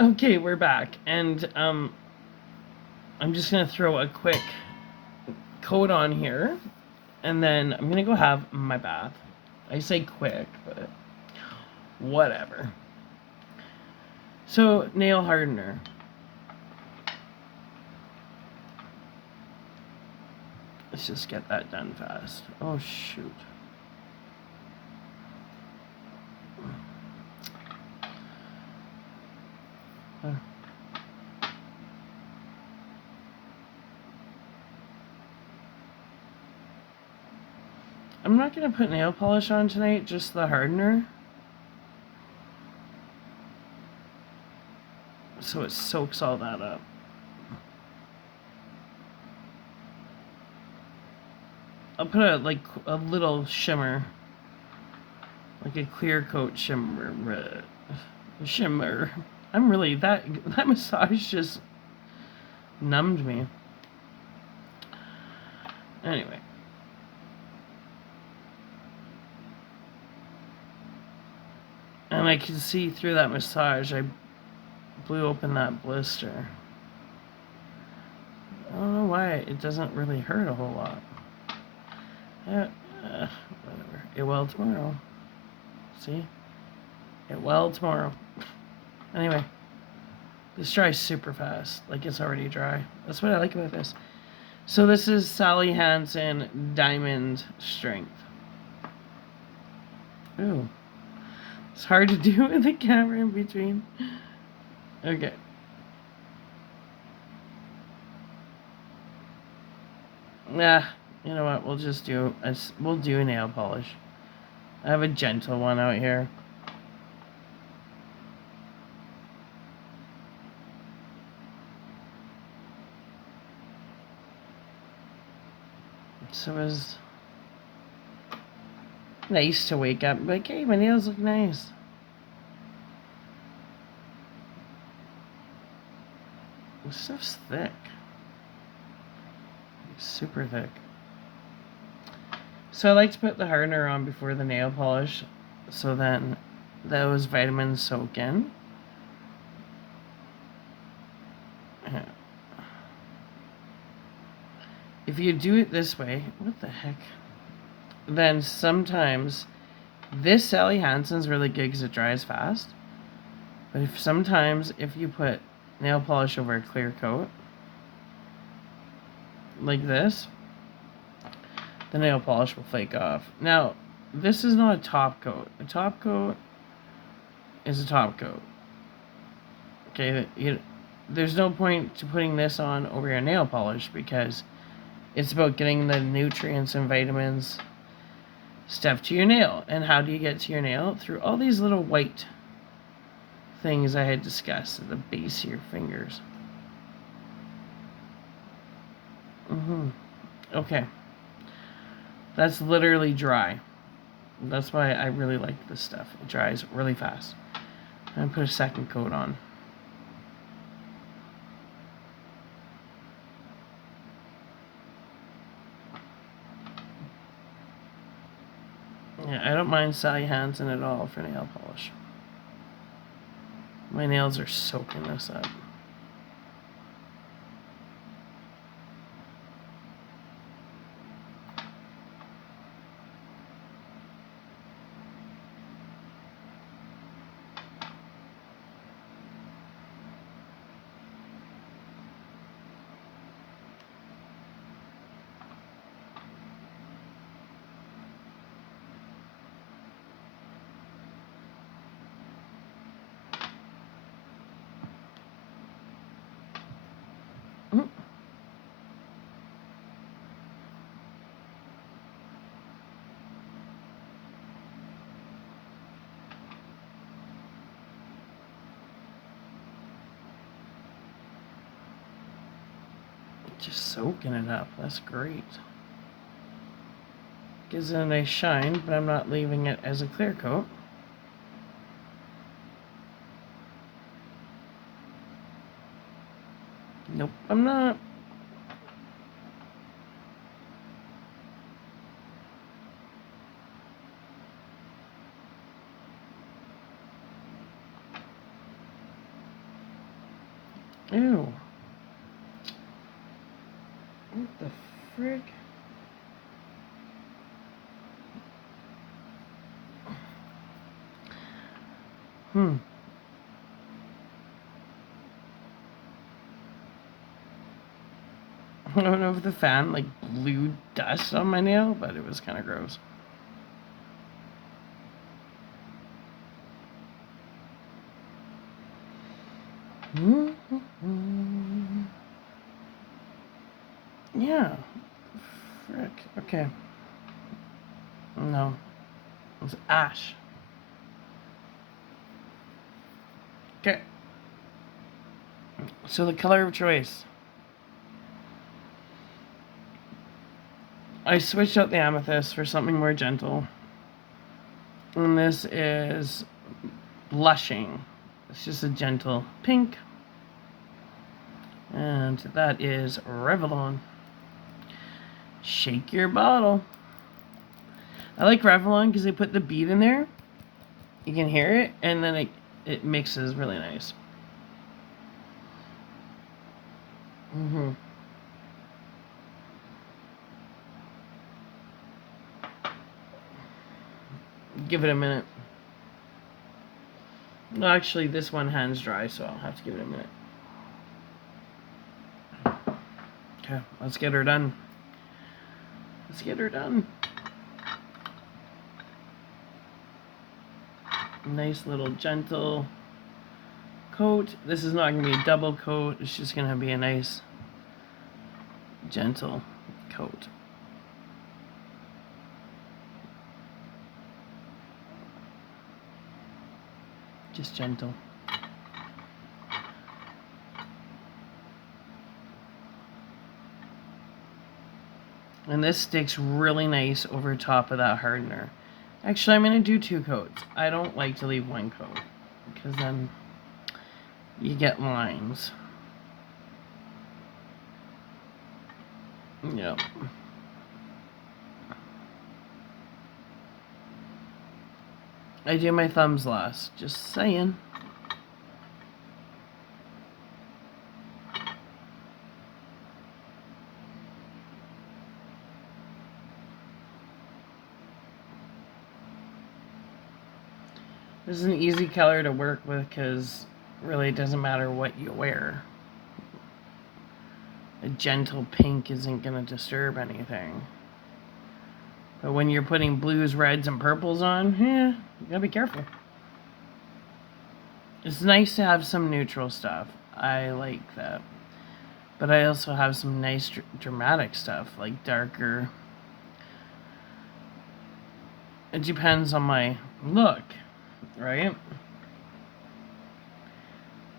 Okay, we're back, and I'm just gonna throw a quick coat on here, and then I'm gonna go have my bath. I say quick, but whatever. So, nail hardener. Let's just get that done fast. Oh, shoot. I'm not gonna put nail polish on tonight, just the hardener. So it soaks all that up. I'll put a little shimmer, like a clear coat shimmer. Shimmer. I'm really that massage just numbed me. Anyway. And I can see through that massage, I blew open that blister. I don't know why it doesn't really hurt a whole lot. Whatever. It will tomorrow. See? It will tomorrow. Anyway, this dries super fast. Like it's already dry. That's what I like about this. So this is Sally Hansen Diamond Strength. Ooh. It's hard to do with the camera in between. Okay. Nah, you know what? We'll just do we'll do a nail polish. I have a gentle one out here. So it was nice to wake up like, hey, my nails look nice. This stuff's thick. Super thick. So I like to put the hardener on before the nail polish, so then those vitamins soak in. If you do it this way, what the heck? Then sometimes this Sally Hansen's really good because it dries fast. But sometimes if you put nail polish over a clear coat, like this, the nail polish will flake off. Now, this is not a top coat. A top coat is a top coat. Okay, there's no point to putting this on over your nail polish because it's about getting the nutrients and vitamins stuff to your nail. And how do you get to your nail? Through all these little white things I had discussed at the base of your fingers. Okay. That's literally dry. That's why I really like this stuff. It dries really fast. I'm going to put a second coat on. Yeah, I don't mind Sally Hansen at all for nail polish. My nails are soaking this up. Just soaking it up. That's great. Gives it a nice shine, but I'm not leaving it as a clear coat. Nope, I'm not. Ew. What the frick? I don't know if the fan like blew dust on my nail, but it was kind of gross. Yeah. Frick. Okay. No. It's ash. Okay. So the color of choice. I switched out the amethyst for something more gentle. And this is blushing. It's just a gentle pink. And that is Revlon. Shake your bottle. I like Revlon because they put the bead in there. You can hear it, and then it mixes really nice. Give it a minute. No, actually, this one hand's dry, so I'll have to give it a minute. Okay, let's get her done. Let's get her done. Nice little gentle coat. This is not going to be a double coat. It's just going to be a nice gentle coat. Just gentle. And this sticks really nice over top of that hardener. Actually, I'm going to do 2 coats. I don't like to leave 1 coat because then you get lines. Yep. I do my thumbs last. Just saying. This is an easy color to work with because really it doesn't matter what you wear. A gentle pink isn't going to disturb anything. But when you're putting blues, reds, and purples on, you gotta be careful. It's nice to have some neutral stuff. I like that. But I also have some nice dramatic stuff, like darker. It depends on my look, right?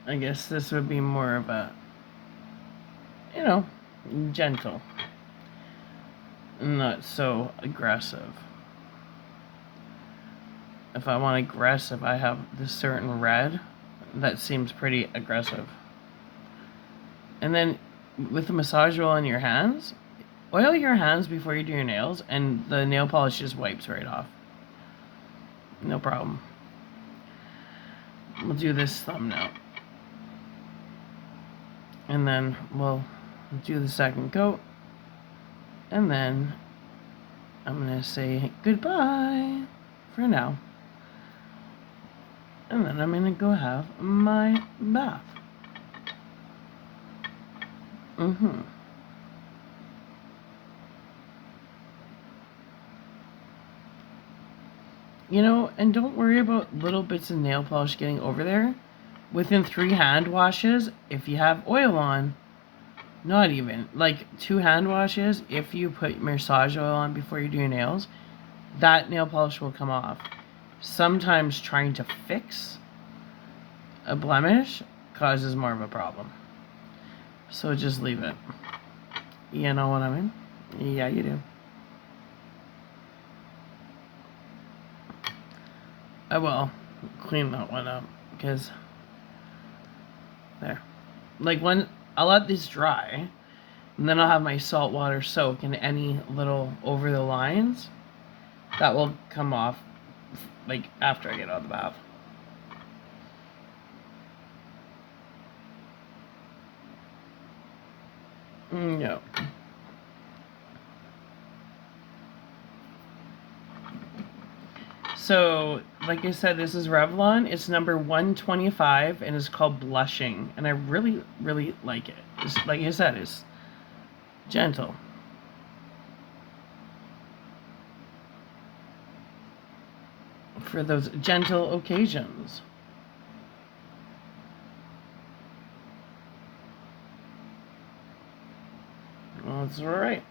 I guess this would be more of a, gentle. Not so aggressive. If I want aggressive, I have this certain red that seems pretty aggressive. And then with the massage oil in your hands, oil your hands before you do your nails, and the nail polish just wipes right off. No problem. We'll do this thumb now. And then we'll do the second coat. And then I'm going to say goodbye for now. And then I'm going to go have my bath. And don't worry about little bits of nail polish getting over there. Within 3 hand washes, if you have oil on, not even, like 2 hand washes, if you put massage oil on before you do your nails, that nail polish will come off. Sometimes trying to fix a blemish causes more of a problem. So just leave it. You know what I mean? Yeah, you do. I will clean that one up because there. Like when I'll let this dry, and then I'll have my salt water soak in any little over the lines. That will come off like after I get out of the bath. No. So, like I said, this is Revlon. It's number 125 and it's called Blushing. And I really, really like it. It's, like I said, it's gentle. For those gentle occasions. Well, that's alright.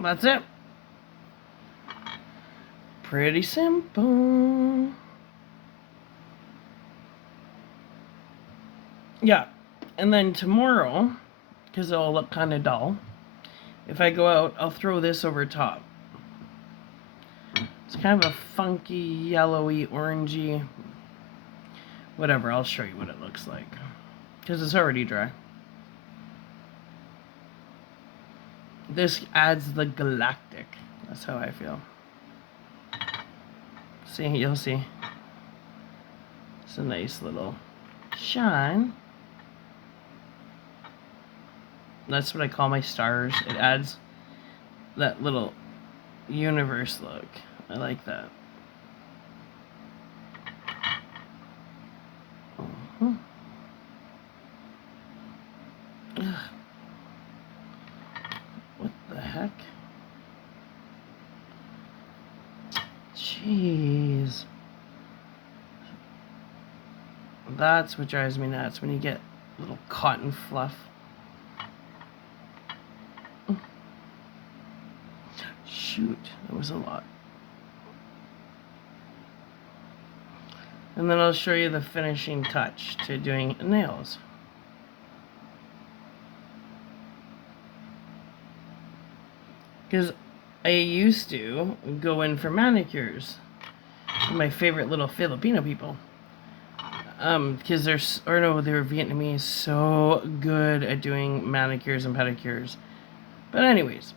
That's it. Pretty simple. Yeah. And then tomorrow, because it'll look kind of dull, if I go out, I'll throw this over top. It's kind of a funky, yellowy, orangey, whatever. I'll show you what it looks like. Because it's already dry. This adds the galactic. That's how I feel. See, you'll see. It's a nice little shine. That's what I call my stars. It adds that little universe look. I like that. Ugh. What the heck? Jeez. That's what drives me nuts, when you get little cotton fluff. Shoot, that was a lot. And then I'll show you the finishing touch to doing nails. Because I used to go in for manicures. My favorite little Filipino people. Because they were Vietnamese, so good at doing manicures and pedicures. But anyways,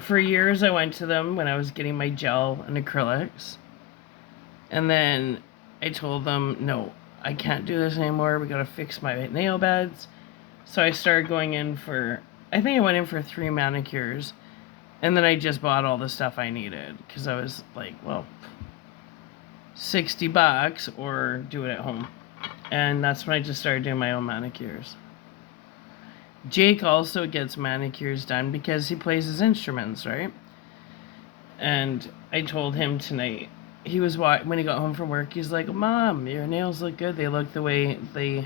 for years I went to them when I was getting my gel and acrylics. And then I told them, no, I can't do this anymore. We gotta fix my nail beds. So I started going in for, I think I went in for 3 manicures. And then I just bought all the stuff I needed. Because I was like, well, $60 or do it at home. And that's when I just started doing my own manicures. Jake also gets manicures done because he plays his instruments, right? And I told him tonight, he was when he got home from work, he's like, Mom, your nails look good. They look the way they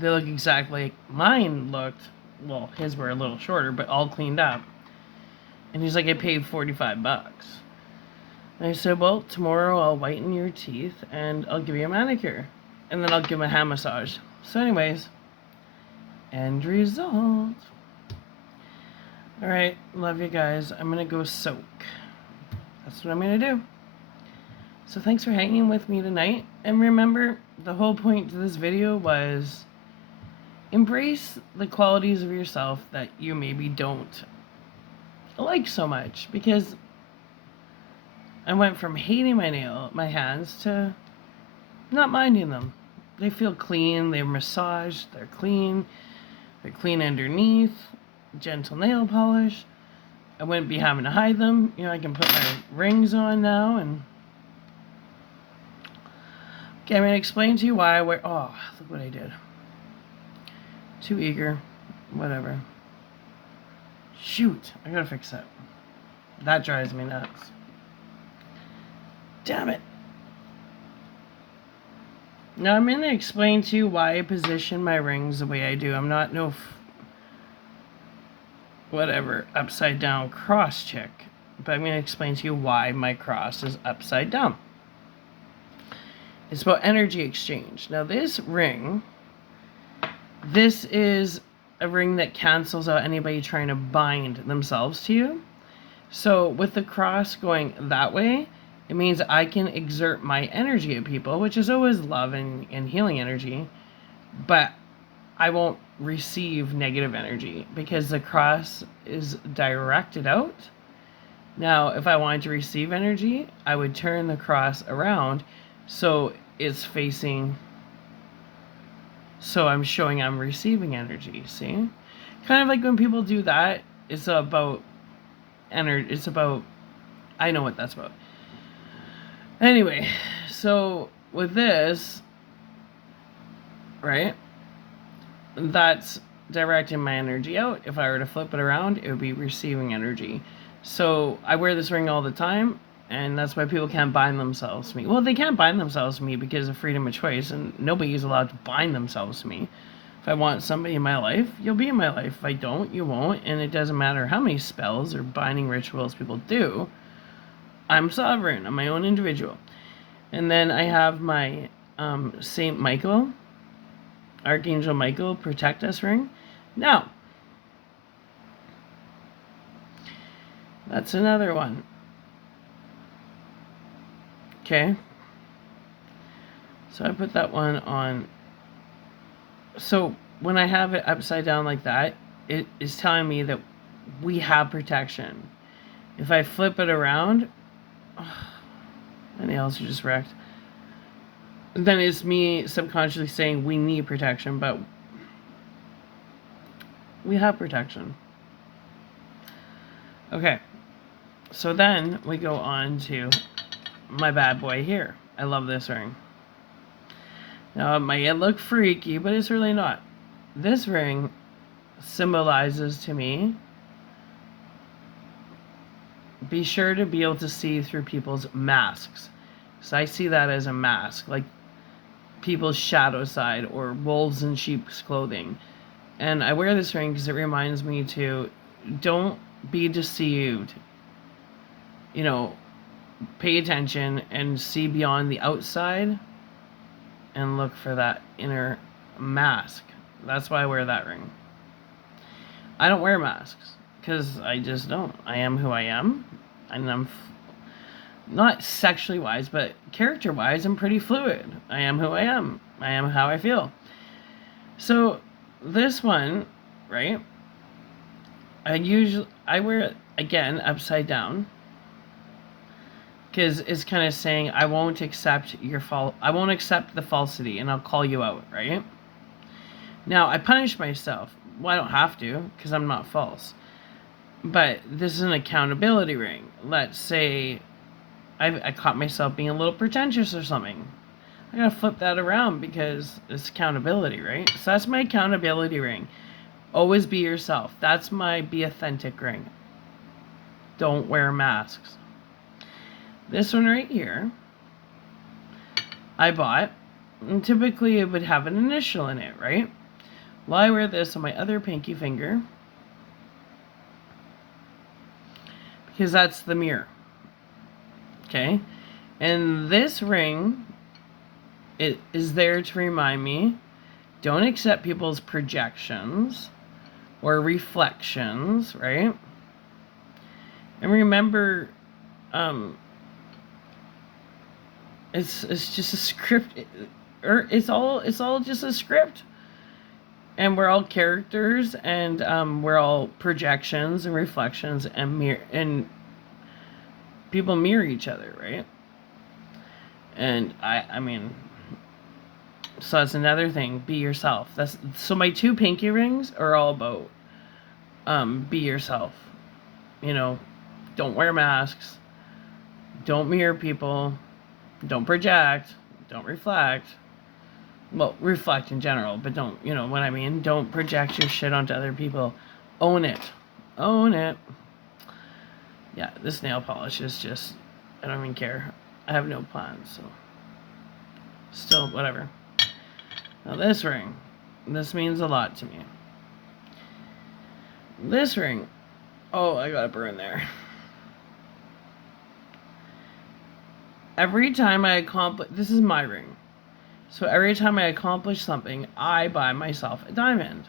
look exactly like mine looked. Well, his were a little shorter, but all cleaned up. And he's like, I paid $45. And I said, well, tomorrow I'll whiten your teeth and I'll give you a manicure. And then I'll give him a hand massage. So anyways, end result. Alright, love you guys. I'm going to go soak. That's what I'm going to do. So thanks for hanging with me tonight. And remember, the whole point to this video was embrace the qualities of yourself that you maybe don't like so much. Because I went from hating my hands to not minding them. They feel clean, they're massaged, they're clean underneath, gentle nail polish. I wouldn't be having to hide them. You know, I can put my rings on now and... Okay, I'm going to explain to you why I wear... Oh, look what I did. Too eager. Whatever. Shoot, I gotta fix that. That drives me nuts. Damn it. Now I'm going to explain to you why I position my rings the way I do. I'm not no whatever upside down cross chick, but I'm going to explain to you why my cross is upside down. It's about energy exchange. Now this ring, this is a ring that cancels out anybody trying to bind themselves to you. So with the cross going that way, It means I can exert my energy at people, which is always love and healing energy, but I won't receive negative energy because the cross is directed out. Now, if I wanted to receive energy, I would turn the cross around so it's facing, so I'm showing I'm receiving energy, see? Kind of like when people do that, it's about energy, it's about, I know what that's about. Anyway, so with this, right, that's directing my energy out. If I were to flip it around, it would be receiving energy. So I wear this ring all the time, and that's why people can't bind themselves to me. Well, they can't bind themselves to me because of freedom of choice, and nobody is allowed to bind themselves to me. If I want somebody in my life, you'll be in my life. If I don't, you won't, and it doesn't matter how many spells or binding rituals people do. I'm sovereign. I'm my own individual. And then I have my Saint Michael, Archangel Michael, protect us ring. Now, that's another one. Okay. So I put that one on. So when I have it upside down like that, it is telling me that we have protection. If I flip it around, my nails are just wrecked. Then it's me subconsciously saying we need protection, but we have protection. Okay. So then we go on to my bad boy here. I love this ring. Now, it might look freaky, but it's really not. This ring symbolizes to me, be sure to be able to see through people's masks. So I see that as a mask, like people's shadow side or wolves in sheep's clothing. And I wear this ring because it reminds me to don't be deceived. You know, pay attention and see beyond the outside and look for that inner mask. That's why I wear that ring. I don't wear masks because I just don't. I am who I am, and I'm not sexually wise, but character wise, I'm pretty fluid. I am who I am. I am how I feel. So this one, right? I wear it again upside down because it's kind of saying I won't accept I won't accept the falsity, and I'll call you out, right? Now I punish myself. Well, I don't have to because I'm not false. But this is an accountability ring. Let's say I caught myself being a little pretentious or something. I gotta flip that around because it's accountability, right? So that's my accountability ring. Always be yourself. That's my be authentic ring. Don't wear masks. This one right here, I bought, and typically it would have an initial in it, right? Well, I wear this on my other pinky finger because that's the mirror. Okay? And this ring, it is there to remind me, don't accept people's projections or reflections, right? And remember, it's just a script, or it's all just a script, and we're all characters, and we're all projections and reflections, and people mirror each other, right? And I mean, so that's another thing. Be yourself. So my two pinky rings are all about be yourself. You know, don't wear masks. Don't mirror people. Don't project. Don't reflect. Well, reflect in general, but don't, you know what I mean? Don't project your shit onto other people. Own it. Own it. Yeah, this nail polish is just, I don't even care. I have no plans, so still, whatever. Now this ring, this means a lot to me. This ring, oh, I got a burn there. Every time I accomplish, this is my ring. So every time I accomplish something, I buy myself a diamond.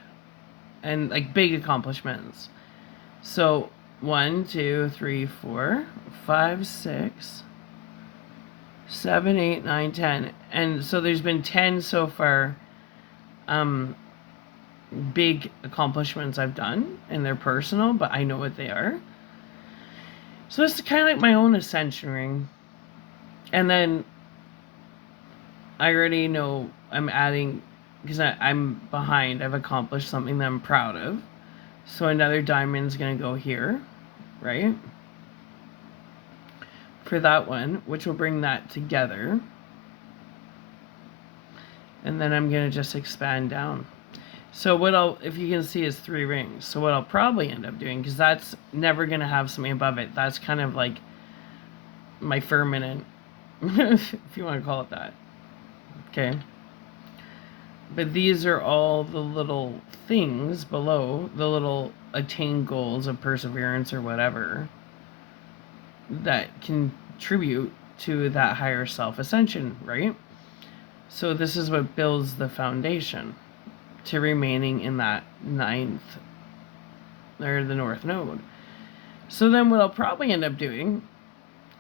And like big accomplishments. So 1, 2, 3, 4, 5, 6, 7, 8, 9, 10. And so there's been 10 so far. Big accomplishments I've done, and they're personal, but I know what they are. So it's kind of like my own ascension ring. And then I already know I'm adding, because I'm behind. I've accomplished something that I'm proud of. So another diamond's going to go here, right? For that one, which will bring that together. And then I'm going to just expand down. So what if you can see, is 3 rings. So what I'll probably end up doing, because that's never going to have something above it. That's kind of like my firmament, if you want to call it that. Okay. But these are all the little things below, the little attained goals of perseverance or whatever, that contribute to that higher self ascension, right? So this is what builds the foundation to remaining in that 9th, or the North Node. So then what I'll probably end up doing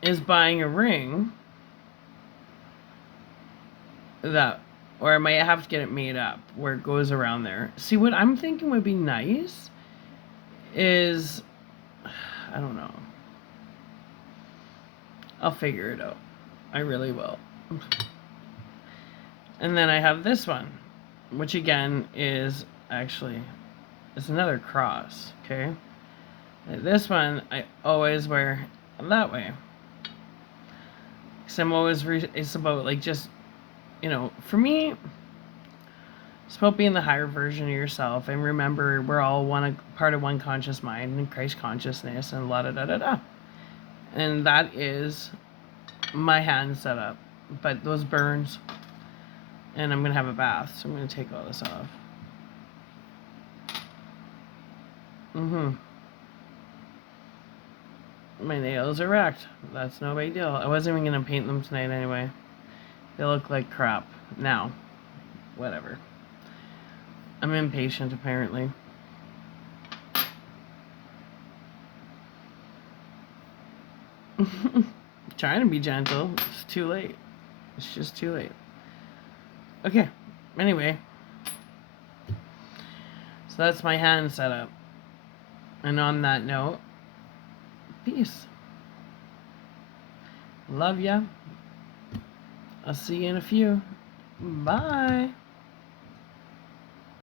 is buying a ring that, or I might have to get it made up where it goes around there. See, what I'm thinking would be nice is, I don't know. I'll figure it out. I really will. And then I have this one, which again is actually, it's another cross, okay? This one I always wear that way. Because I'm always, it's about like just, you know, for me, it's about being the higher version of yourself. And remember, we're all part of one conscious mind and Christ consciousness and la da da da da. And that is my hand setup. But those burns, and I'm going to have a bath, so I'm going to take all this off. My nails are wrecked. That's no big deal. I wasn't even going to paint them tonight anyway. They look like crap now. Whatever. I'm impatient, apparently. Trying to be gentle. It's too late. It's just too late. Okay. Anyway. So that's my hand setup. And on that note, peace. Love ya. I'll see you in a few. Bye.